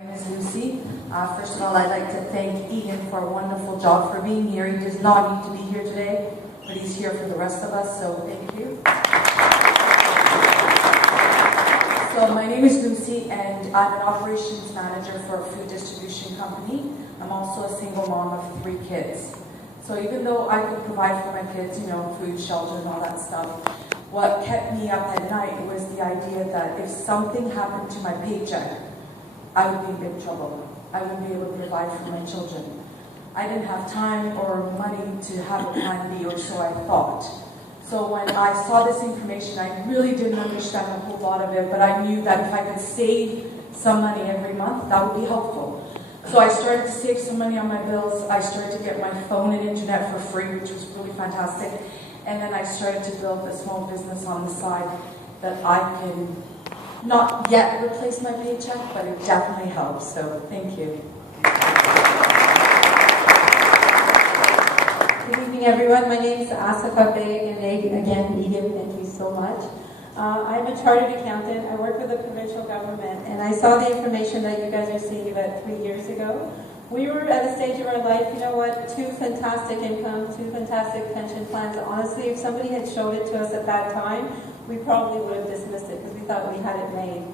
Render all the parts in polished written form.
My name is Lucy. First of all, I'd like to thank Ian for a wonderful job for being here. He does not need to be here today, but he's here for the rest of us, so thank you. So my name is Lucy, and I'm an operations manager for a food distribution company. I'm also a single mom of 3 kids. So even though I could provide for my kids, food, shelter, and all that stuff, what kept me up at night was the idea that if something happened to my paycheck, I would be in big trouble. I wouldn't be able to provide for my children. I didn't have time or money to have a plan B, or so I thought. So when I saw this information, I really didn't understand a whole lot of it, but I knew that if I could save some money every month, that would be helpful. So I started to save some money on my bills. I started to get my phone and internet for free, which was really fantastic. And then I started to build a small business on the side that I can not yet replace my paycheck, but it definitely helps. So thank you. Good evening, everyone. My name is Asifa Beg, and again, Edith, thank you so much. I'm a chartered accountant. I work with the provincial government, and I saw the information that you guys are seeing about 3 years ago. We were at a stage of our life, 2 fantastic income, 2 fantastic pension plans. Honestly, if somebody had showed it to us at that time, we probably would have dismissed it because we thought we had it made.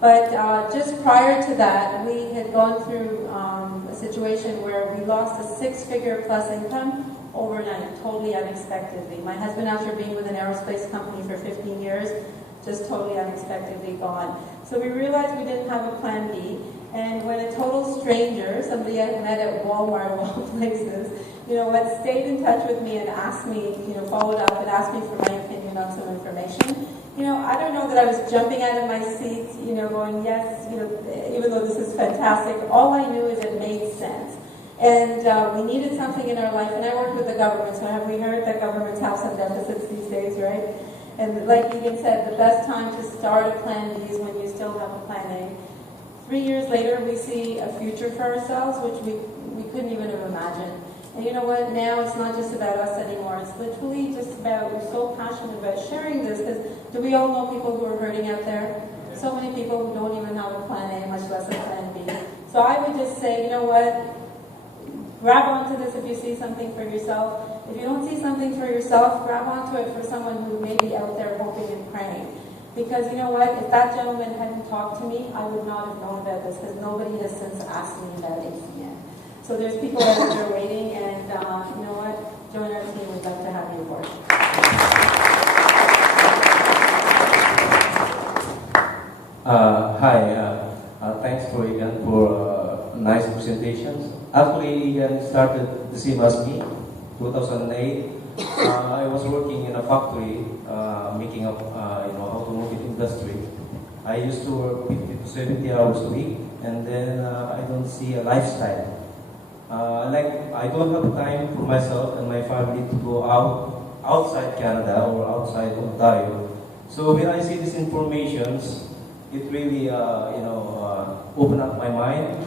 But just prior to that, we had gone through a situation where we lost a 6-figure plus income overnight, totally unexpectedly. My husband, after being with an aerospace company for 15 years, just totally unexpectedly gone. So we realized we didn't have a plan B. And when a total stranger, somebody I met at Walmart of all places, stayed in touch with me and asked me, followed up and asked me for my opinion on some information. I don't know that I was jumping out of my seat, going, yes, even though this is fantastic. All I knew is it made sense. And we needed something in our life, and I work with the government, so have we heard that governments have some deficits these days, right? And like Egan said, the best time to start a plan B is when you still have a plan A. 3 years later, we see a future for ourselves, which we couldn't even have imagined. And you know what? Now it's not just about us anymore. It's literally just about, we're so passionate about sharing this, because do we all know people who are hurting out there? So many people who don't even have a plan A, much less a plan B. So I would just say, you know what? Grab onto this if you see something for yourself. If you don't see something for yourself, grab onto it for someone who may be out there hoping and praying. Because you know what, if that gentleman hadn't talked to me, I would not have known about this, because nobody has since asked me about ACN. So there's people out there waiting, and you know what, join our team. We'd love to have you aboard. Hi, thanks for Ian for nice presentations. Actually, Ian started the same as me, 2008. I was working in a factory, making up, automotive industry. I used to work 50 to 70 hours a week, and then I don't see a lifestyle. I don't have time for myself and my family to go outside Canada or outside Ontario. So when I see these informations, it really, opened up my mind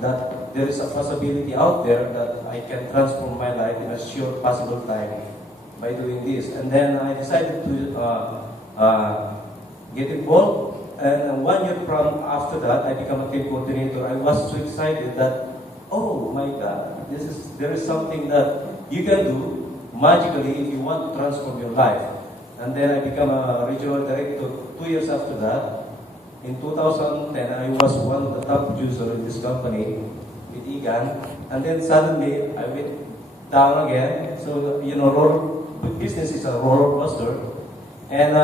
that there is a possibility out there that I can transform my life in a short possible time by doing this. And then I decided to get involved. And 1 year from after that, I became a team coordinator. I was so excited that, oh my God, there is something that you can do magically if you want to transform your life. And then I became a regional director 2 years after that. In 2010, I was one of the top producers in this company with Egan. And then suddenly, I went down again. So, business is a roller coaster. And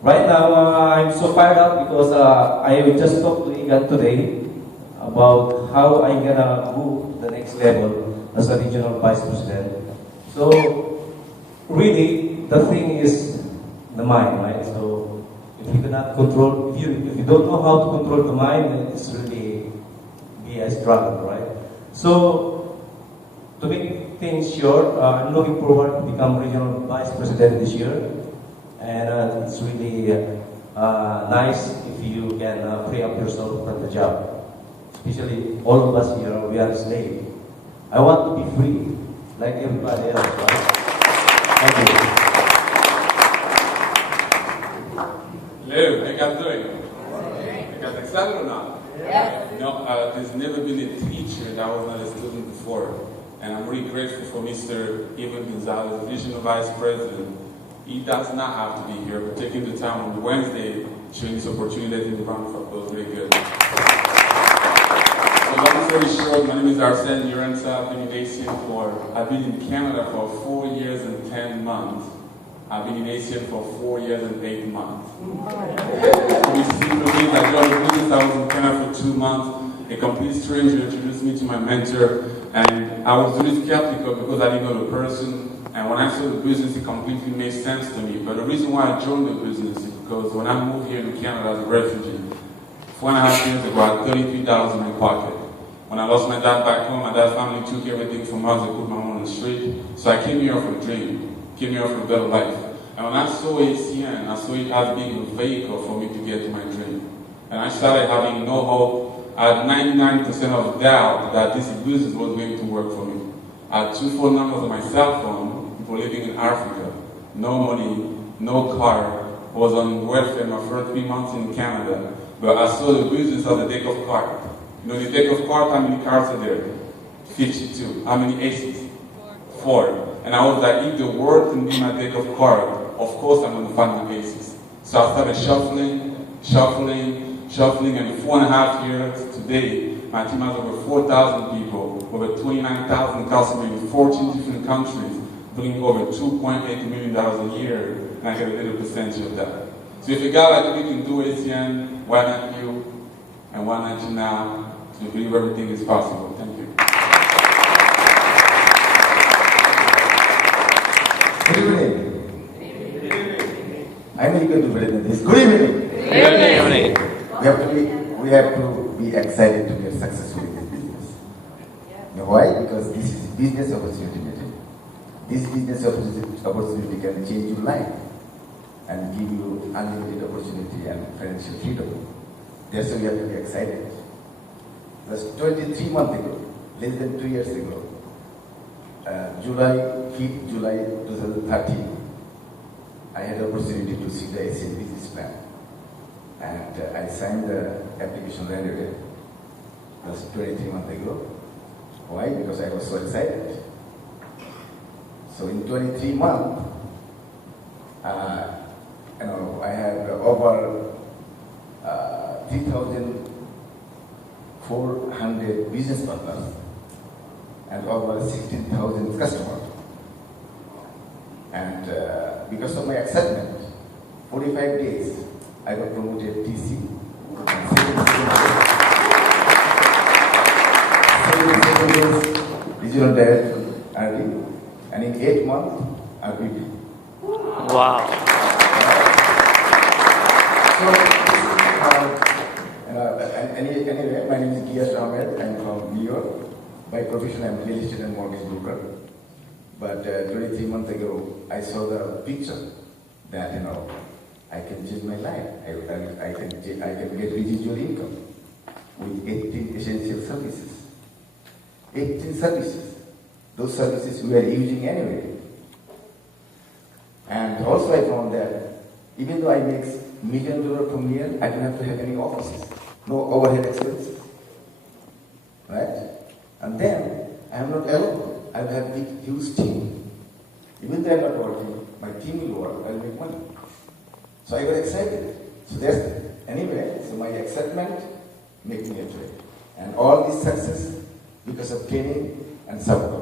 right now, I'm so fired up because I just talked to Egan today about how I'm going to move to the next level as a regional vice president. So, really, the thing is the mind, right? So, if you cannot control, if you don't know how to control the mind, it's really be a struggle, right? So, to make things short, I'm looking forward to become regional vice president this year, and it's really nice if you can free up yourself from the job. Especially all of us here, we are slaves. I want to be free, like everybody else, right? Thank you. Hello, how you guys doing? You guys excited or not? There's never been a teacher that was not a student before. And I'm really grateful for Mr. Evan Gonzalez, Regional Vice President. He does not have to be here, but taking the time on Wednesday, showing this opportunity, I think the round of applause is really good. So long story short, my name is Arsene Urensa. I've been in Canada for 4 years and 10 months. I've been in Asia for 4 years and 8 months. Which simply means I joined the business. I was in Canada for 2 months. A complete stranger introduced me to my mentor, and I was really skeptical because I didn't know the person. And when I saw the business, it completely made sense to me. But the reason why I joined the business is because when I moved here in Canada as a refugee, 4.5 years ago, I had $33 in my pocket. When I lost my dad back home, my dad's family took everything from us and put my mom on the street. So I came here for a dream, came here for a better life. And when I saw ACN, I saw it as being a vehicle for me to get to my dream. And I started having no hope. I had 99% of doubt that this business was going to work for me. I had 2 phone numbers on my cell phone, people living in Africa, no money, no car, I was on welfare my first 3 months in Canada, but I saw the business of the deck of cards. You know, the deck of cards, how many cards are there? 52. How many aces? 4. And I was like, if the world can be my deck of cards, of course I'm going to find my aces. So I started shuffling, and in 4.5 years today, my team has over 4,000 people, over 29,000 customers in 14 different countries, bringing over $2.8 million a year, and I get a little percentage of that. So if a guy like me can do ACN, why not you? And why not you now? To believe everything is possible. Thank you. Good evening. I'm eager to present this. Good evening. Good evening. We have to be excited to get successful in this business. You know why? Because this is business opportunity meeting. This business opportunity can change your life and give you unlimited opportunity and financial freedom. That's why we have to be excited. Just 23 months ago, less than 2 years ago, July 2013, I had the opportunity to see the ACN business plan. And I signed the application right away. That's 23 months ago. Why? Because I was so excited. So in 23 months, I had over 3,400 business partners and over 16,000 customers. And because of my excitement, 45 days, I got promoted TC. 7 days, regional director, RV, and in 8 months, RVP. Wow. So, anyway, my name is Giyas Ahmed. I'm from New York. By profession, I'm a real estate and mortgage broker. But 23 months ago, I saw the picture that, I can change my life. I can get residual income with 18 essential services. 18 services. Those services we are using anyway. And also I found that even though I make $1 million per year, I don't have to have any offices. No overhead expenses. Right? And then I am not alone. I will have a big, huge team. Even though I am not working, my team will work, I will make money. So I got excited. So that's it. Anyway, so my excitement made me a trade. And all this success because of training and support.